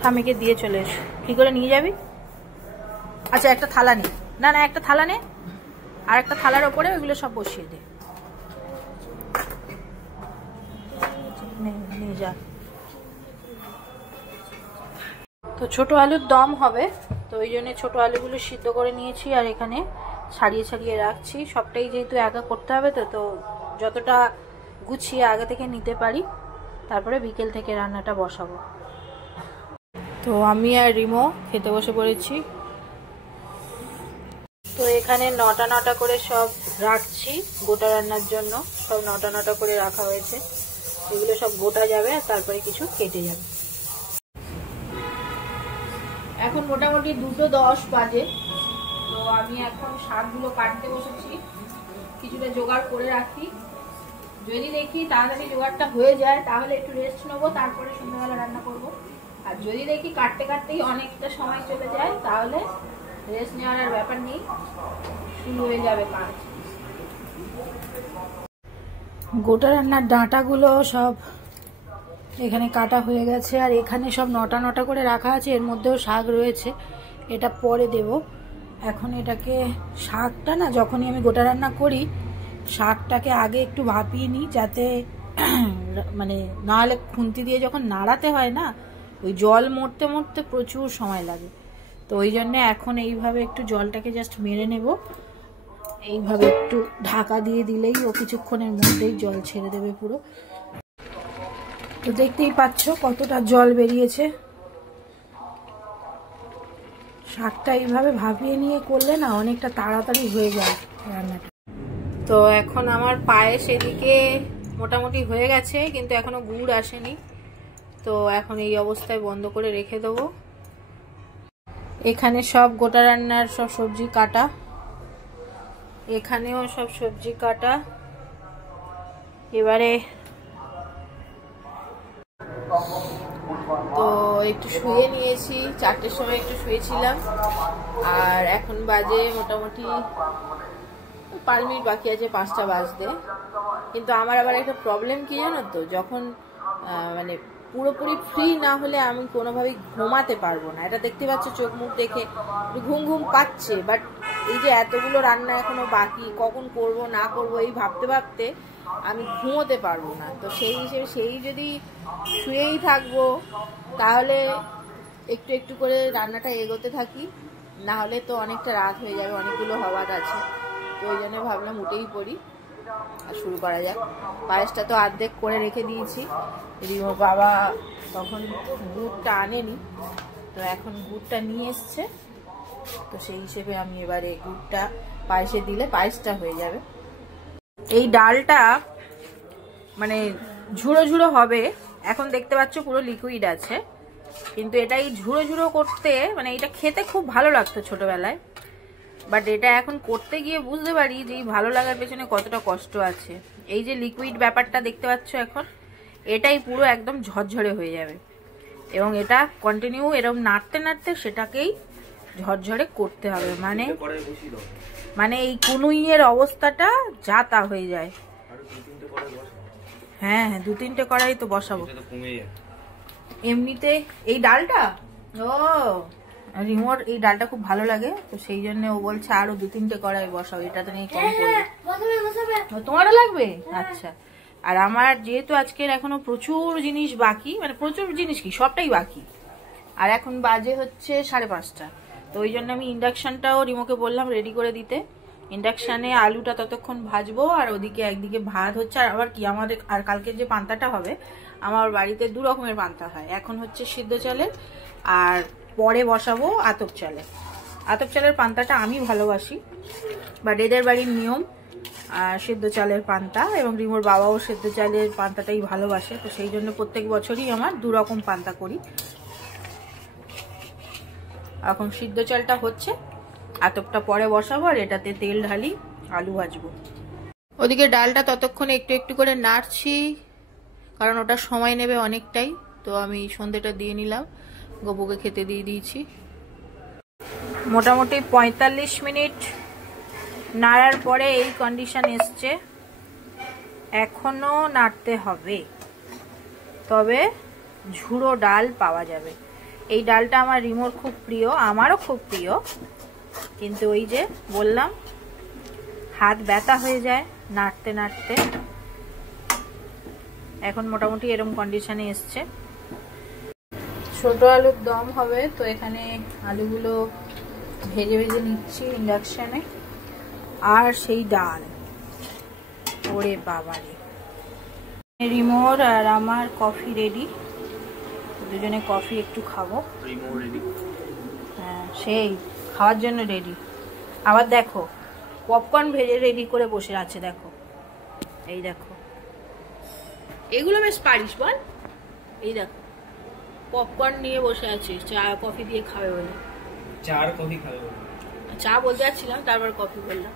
ঠামিকে দিয়ে চলে এসো। কি করে নিয়ে যাবি? আচ্ছা একটা থালা নে, না না একটা থালা নে, আর একটা থালার ওপরে ওইগুলো সব বসিয়ে দে। নিয়ে যা। তো ছোট আলুর দম হবে, তো ওই জন্য ছোট আলুগুলো সিদ্ধ করে নিয়েছি আর এখানে ছাড়িয়ে ছাড়িয়ে রাখছি। সবটাই যেহেতু একা করতে হবে তো যতটা গুছিয়ে আগে থেকে নিতে পারি, তারপরে বিকেল থেকে রান্নাটা বসাবো। তো আমি আর রিমো খেতে বসে পড়েছি। তো এখানে নটা নটা করে সব রাখছি গোটা রান্নার জন্য, সব নটা নটা করে রাখা হয়েছে। এগুলো সব গোটা যাবে আর তারপরে কিছু কেটে যাবে। এখন মোটামুটি 2:10 বাজে। তো আমি এখন শাকগুলো কাটতে বসেছি, কিছুটা জোগাড় করে রাখি। যদি দেখি তাড়াতাড়ি জোগাড়টা হয়ে যায় তাহলে একটু রেস্ট নেবো, তারপরে সন্ধ্যাবেলা রান্না করব। আর যদি দেখি কাটতে কাটতেই অনেকটা সময় চলে যায় তাহলে রেস্ট নেওয়ার আর ব্যাপার নেই, শুরু হয়ে যাবে কাজ। গোটা রান্নার ডাঁটাগুলো সব এখানে কাটা হয়ে গেছে আর এখানে সব নটা নটা করে রাখা আছে। এর মধ্যেও শাক রয়েছে, এটা পরে দেব। এখন এটাকে শাকটা না, যখনই আমি গোটা রান্না করি শাকটাকে আগে একটু ভাপিয়ে নিই, যাতে মানে নাহলে খুন্তি দিয়ে যখন নাড়াতে হয় না, ওই জল মরতে মরতে প্রচুর সময় লাগে। তো ওই জন্য এখন এইভাবে একটু জলটাকে জাস্ট মেরে নেব। এইভাবে একটু ঢাকা দিয়ে দিলেই ও কিছুক্ষণের মধ্যেই জল ছেড়ে দেবে পুরো। তো দেখতেই পাচ্ছ কতটা জল বেরিয়েছে। শাকটা এইভাবে ভাপিয়ে নিয়ে করলে না অনেকটা তাড়াতাড়ি হয়ে যায় রান্নাটা। তো এখন আমার পায়েস এদিকে মোটামুটি হয়ে গেছে, কিন্তু এখনো গুড় আসেনি। তো এখন এই অবস্থায় বন্ধ করে রেখে দেবো। এখানে সব গোটা রান্নার সব সবজি কাটা, এখানেও সব সবজি কাটা। এবারে তো একটু শুয়ে নিয়েছি, 4টের সময় একটু শুয়েছিলাম আর এখন বাজে মোটামুটি 5 মিনিট বাকি আছে 5টা বাজতে। কিন্তু আমার আবার একটা প্রবলেম কি জানো তো, যখন মানে পুরোপুরি ফ্রি না হলে আমি কোনোভাবেই ঘুমাতে পারবো না। এটা দেখতে পাচ্ছ চোখ মুখ দেখে ঘুম ঘুম পাচ্ছে, বাট এই যে এতগুলো রান্না এখনো বাকি, কখন করব না করব এই ভাবতে ভাবতে আমি ঘুমোতে পারবো না। তো সেই হিসেবে সেই যদি শুয়েই থাকবো তাহলে একটু একটু করে রান্নাটা এগোতে থাকি, না হলে তো অনেকটা রাত হয়ে যাবে, অনেকগুলো হওয়ার আছে। তো ওই জন্য ভাবলাম উঠেই পড়ি আর শুরু করা যাক। পায়েসটা তো অর্ধেক করে রেখে দিয়েছি, রিমোর বাবা তখন গুড়টা আনেনি, তো এখন গুড়টা নিয়ে এসছে। তো সেই হিসেবে আমি এবারে গুড়টা পায়েসে দিলে পায়েসটা হয়ে যাবে। এই ডালটা মানে ঝুড়ো ঝুড়ো হবে, এখন দেখতে পাচ্ছ পুরো লিকুইড আছে, কিন্তু এটা এই ঝুড়ো ঝুড়ো করতে মানে এটা খেতে খুব ভালো লাগতো ছোটবেলায়, বাট এটা এখন করতে গিয়ে বুঝতে পারি যে এই ভালো লাগার পেছনে কতটা কষ্ট আছে। এই যে লিকুইড ব্যাপারটা দেখতে পাচ্ছ এখন, এটাই পুরো একদম ঝরঝরে হয়ে যাবে এবং এটা কন্টিনিউ এরকম নাড়তে নাড়তে সেটাকেই ঝরঝরে করতে হবে। মানে এই কুনুইয়ের অবস্থাটা যা তা হয়ে যায়। হ্যাঁ হ্যাঁ 2-3টে কড়াই তো বসাবো এমনিতে। এই ডালটা রিমোর এই ডালটা খুব ভালো লাগে, তো সেই জন্য ও বলছে আরো 2-3টে কড়াই বসাও, এটা তো নেই কম পড়বে। তোমারও লাগবে? আচ্ছা। আর আমার যেহেতু আজকের এখনো প্রচুর জিনিস বাকি, মানে প্রচুর জিনিস কি সবটাই বাকি, আর এখন বাজে হচ্ছে 5:30। তো ওই জন্য আমি ইন্ডাকশনটাও রিমোকে বললাম রেডি করে দিতে। ইন্ডাকশানে আলুটা ততক্ষণ ভাজবো আর ওদিকে একদিকে ভাত হচ্ছে। আর আবার কি আমাদের আর কালকের যে পান্তাটা হবে, আমার বাড়িতে 2 রকমের পান্তা হয়, এখন হচ্ছে সিদ্ধ চালের আর পরে বসাবো আতপ চালের। আতপ চালের পান্তাটা আমি ভালোবাসি, বাট এদের বাড়ির নিয়ম সিদ্ধ চালের পান্তা, এবং রিমোর বাবাও সিদ্ধ চালের পান্তাটাই ভালোবাসে। তো সেই জন্য প্রত্যেক বছরই আমার 2 রকম পান্তা করি। এখন সিদ্ধ চালটা হচ্ছে, আতপটা পরে বসাবো আর এটাতে তেল ঢালি আলু ভাজবো। ওদিকে ডালটা ততক্ষণে একটু একটু করে নাড়ছি, কারণ ওটা সময় নেবে অনেকটাই। তো আমি সন্ধ্যেটা দিয়ে নিলাম, গপুকে খেতে দিয়ে দিয়েছি। মোটামুটি 45 মিনিট নাড়ার পরে এই কন্ডিশন এসছে, এখনো নাড়তে হবে, তবে ঝুড়ো ডাল পাওয়া যাবে। এই ডালটা আমার রিমোর খুব প্রিয়, আমারও খুব প্রিয়, কিন্তু ওই যে বললাম হাত ব্যথা হয়ে যায় নাড়তে নাড়তে। এখন মোটামুটি এরকম কন্ডিশনে এসছে। ছোট আলুর দম হবে, তো এখানে আলুগুলো ভেজে ভেজে নিচ্ছি ইন্ডাকশানে। আর সেই ডাল, ওরে বাবারে। রিমোর আর আমার কফি রেডি, দুজনে কফি একটু খাবো। হ্যাঁ, সেই খাওয়ার জন্য রেডি। আবার দেখো পপকর্ন ভেজে রেডি করে বসে আছে, দেখো এই দেখো, এগুলো বেশ পারিস বল। এই দেখো পপকর্ন নিয়ে বসে আছে, চা কফি দিয়ে খাবে বলে। চা আর কফি খাবে বলে চা বলতে যাচ্ছিলাম, তারপর কফি বললাম।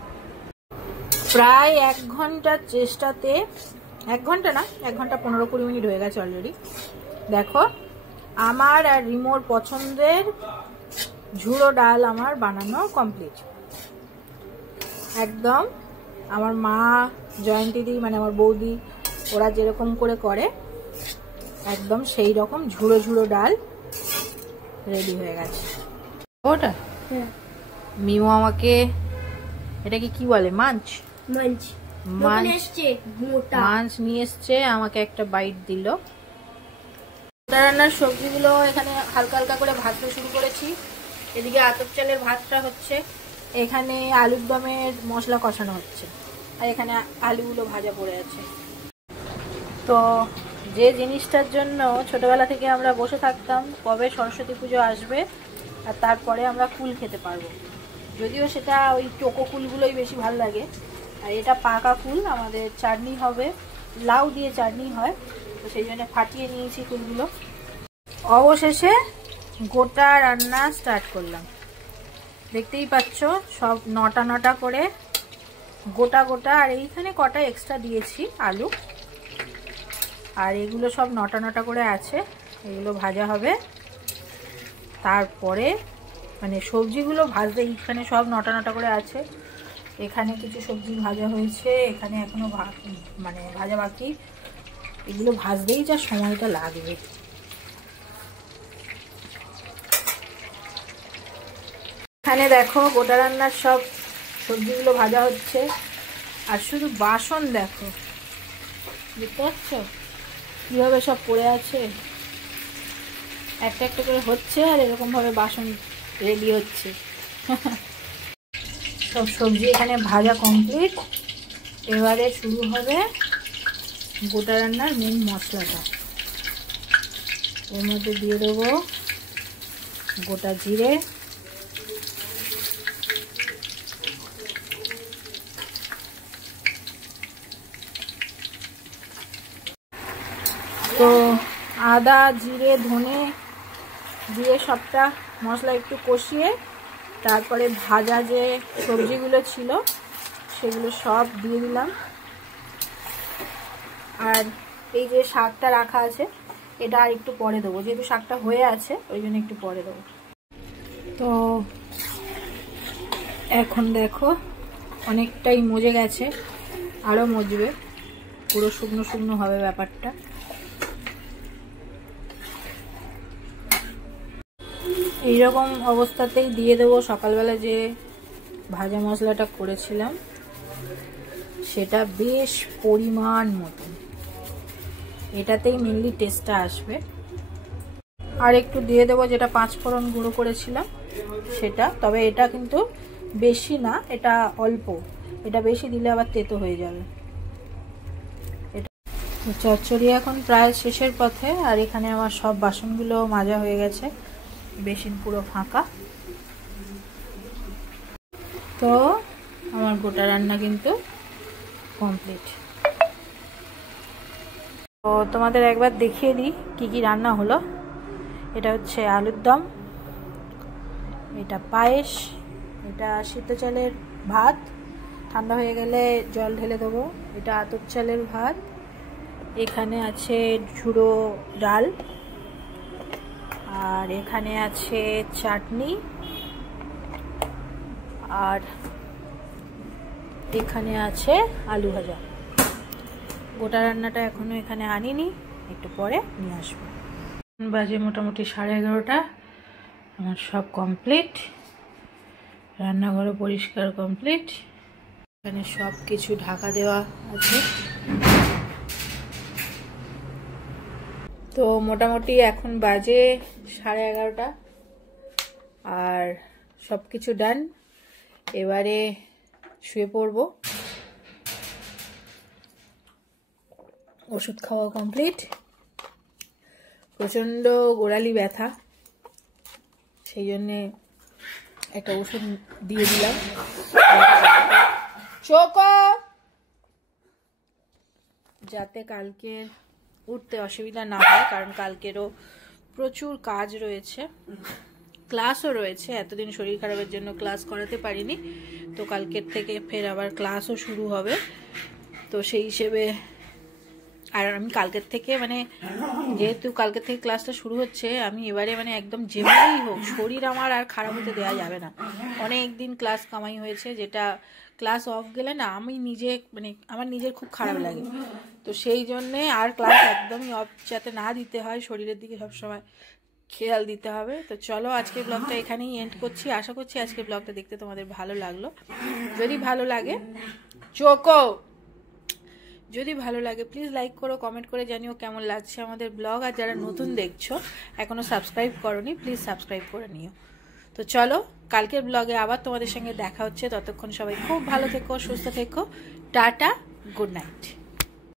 প্রায় 1 ঘন্টার চেষ্টাতে, 1 ঘন্টা না, 1 ঘন্টা 15-20 মিনিট হয়ে গেছে অলরেডি। দেখো আমার আর রিমোর পছন্দের ঝুড়ো ডাল আমার বানানো কমপ্লিট। একদম আমার মা, জয়ন্তী দি মানে আমার বৌদি, ওরা যেরকম করে করে একদম সেই রকম ঝুড়ো ঝুড়ো ডাল রেডি হয়ে গেছে। ওটা মিমো আমাকে, এটাকে কি বলে, মাঞ্চ মাঞ্চ নিয়ে এসছে, আমাকে একটা বাইট দিল। রান্নার সবজিগুলো এখানে হালকা হালকা করে ভাজতে শুরু করেছি। এদিকে আতপ চালের ভাতটা হচ্ছে, এখানে আলুর দমের মশলা কষানো হচ্ছে, আর এখানে আলুগুলো ভাজা পড়ে আছে। তো যে জিনিসটার জন্য ছোটবেলা থেকে আমরা বসে থাকতাম কবে সরস্বতী পুজো আসবে আর তারপরে আমরা কুল খেতে পারবো, যদিও সেটা ওই টোকো কুলগুলোই বেশি ভালো লাগে। আর এটা পাকা কুল, আমাদের চাটনি হবে, লাউ দিয়ে চাটনি হয়, তো সেই জন্য ফাটিয়ে নিয়েছি কুলগুলো। অবশেষে গোটা রান্না স্টার্ট করলাম। দেখতেই পাচ্ছ সব নটা নটা করে গোটা গোটা, আর এইখানে কটা এক্সট্রা দিয়েছি আলু, আর এগুলো সব নটা নটা করে আছে, এগুলো ভাজা হবে। তারপরে মানে সবজিগুলো ভাজতে এইখানে সব নটা নটা করে আছে, এখানে কিছু সবজি ভাজা হয়েছে, এখানে এখনো মানে ভাজা বাকি। এগুলো ভাজতেই যা সময়টা লাগবে। এখানে দেখো গোটা রান্নার সব সবজিগুলো ভাজা হচ্ছে, আর শুধু বাসন দেখো, দেখতে পাচ্ছ কিভাবে সব পড়ে আছে, একটা একটা করে হচ্ছে, আর এরকম ভাবে বাসন রেডি হচ্ছে। সব সবজি এখানে ভাজা কমপ্লিট। এবারে শুরু হবে গোটা রান্নার মেন মশলাটা। এর মধ্যে দিয়ে দেবো গোটা জিরে, তো আদা জিরে ধনে দিয়ে সবটা মশলা একটু কষিয়ে তারপরে ভাজা যে সবজিগুলো ছিল সেগুলো সব দিয়ে দিলাম। আর এই যে শাকটা রাখা আছে এটা আর একটু পরে দেবো, যেহেতু শাকটা হয়ে আছে ওই জন্য একটু পরে দেবো। তো এখন দেখো অনেকটাই মজে গেছে, আরও মজবে, পুরো শুকনো শুকনো হবে ব্যাপারটা। এইরকম অবস্থাতেই দিয়ে দেবো সকালবেলা যে ভাজা মশলাটা করেছিলাম সেটা বেশ পরিমাণ মতন, এটাতেই মেনলি টেস্টটা আসবে। আর একটু দিয়ে দেবো যেটা 5 ফোড়ন গুঁড়ো করেছিলাম সেটা, তবে এটা কিন্তু বেশি না, এটা অল্প, এটা বেশি দিলে আবার তেতো হয়ে যাবে। এটা চচ্চড়ি এখন প্রায় শেষের পথে, আর এখানে আমার সব বাসনগুলো মাজা হয়ে গেছে, বেসিন পুরো ফাঁকা। তো আমার গোটা রান্না কিন্তু কমপ্লিট। তো তোমাদের একবার দেখিয়ে দিই কি কি রান্না হলো। এটা হচ্ছে আলুর দম, এটা পায়েস, এটা সিদ্ধ চালের ভাত, ঠান্ডা হয়ে গেলে জল ঢেলে দেবো, এটা আতপ চালের ভাত, এখানে আছে ঝুড়ো ডাল, আর এখানে আছে চাটনি, আর এখানে আছে আলু ভাজা। গোটা রান্নাটা এখনো এখানে আনিনি, একটু পরে নিয়ে আসবো। বাজে মোটামুটি 11:30। আমার সব কমপ্লিট, রান্নাঘরও পরিষ্কার কমপ্লিট, এখানে সব কিছু ঢাকা দেওয়া আছে। তো মোটামুটি এখন বাজে 11:30 আর সব কিছু ডান। এবারে শুয়ে পড়বো। ওষুধ খাওয়া কমপ্লিট। প্রচণ্ড গোড়ালি ব্যথা, সেই জন্যে একটা ওষুধ দিয়ে দিলাম। চোকো, যাতে কালকে উঠতে অসুবিধা না হয়, কারণ কালকেরও প্রচুর কাজ রয়েছে, ক্লাসও রয়েছে। এতদিন শরীর খারাপের জন্য ক্লাস করাতে পারিনি, তো কালকের থেকে ফের আবার ক্লাসও শুরু হবে। তো সেই হিসেবে আর আমি কালকের থেকে যেহেতু কালকের থেকে ক্লাসটা শুরু হচ্ছে, আমি এবারে একদম যেভাবেই হোক শরীর আমার আর খারাপ হতে দেওয়া যাবে না। অনেক দিন ক্লাস কামাই হয়েছে, যেটা ক্লাস অফ গেলে না আমি নিজে আমার নিজের খুব খারাপ লাগে। তো সেই জন্যে আর ক্লাস একদমই অফ যাতে না দিতে হয়, শরীরের দিকে সবসময় খেয়াল দিতে হবে। তো চলো আজকের ব্লগটা এখানেই এন্ড করছি। আশা করছি আজকের ব্লগটা দেখতে তোমাদের ভালো লাগলো। যদি ভালো লাগে যদি ভালো লাগে প্লিজ লাইক করো, কমেন্ট করে জানিও কেমন লাগছে আমাদের ব্লগ। আর যারা নতুন দেখছো, এখনো সাবস্ক্রাইব করোনি, প্লিজ সাবস্ক্রাইব করে নিও। তো চলো কালকের ব্লগে আবার তোমাদের সঙ্গে দেখা হচ্ছে। ততক্ষণ সবাই খুব ভালো থেকো, সুস্থ থেকো। Tata, good night.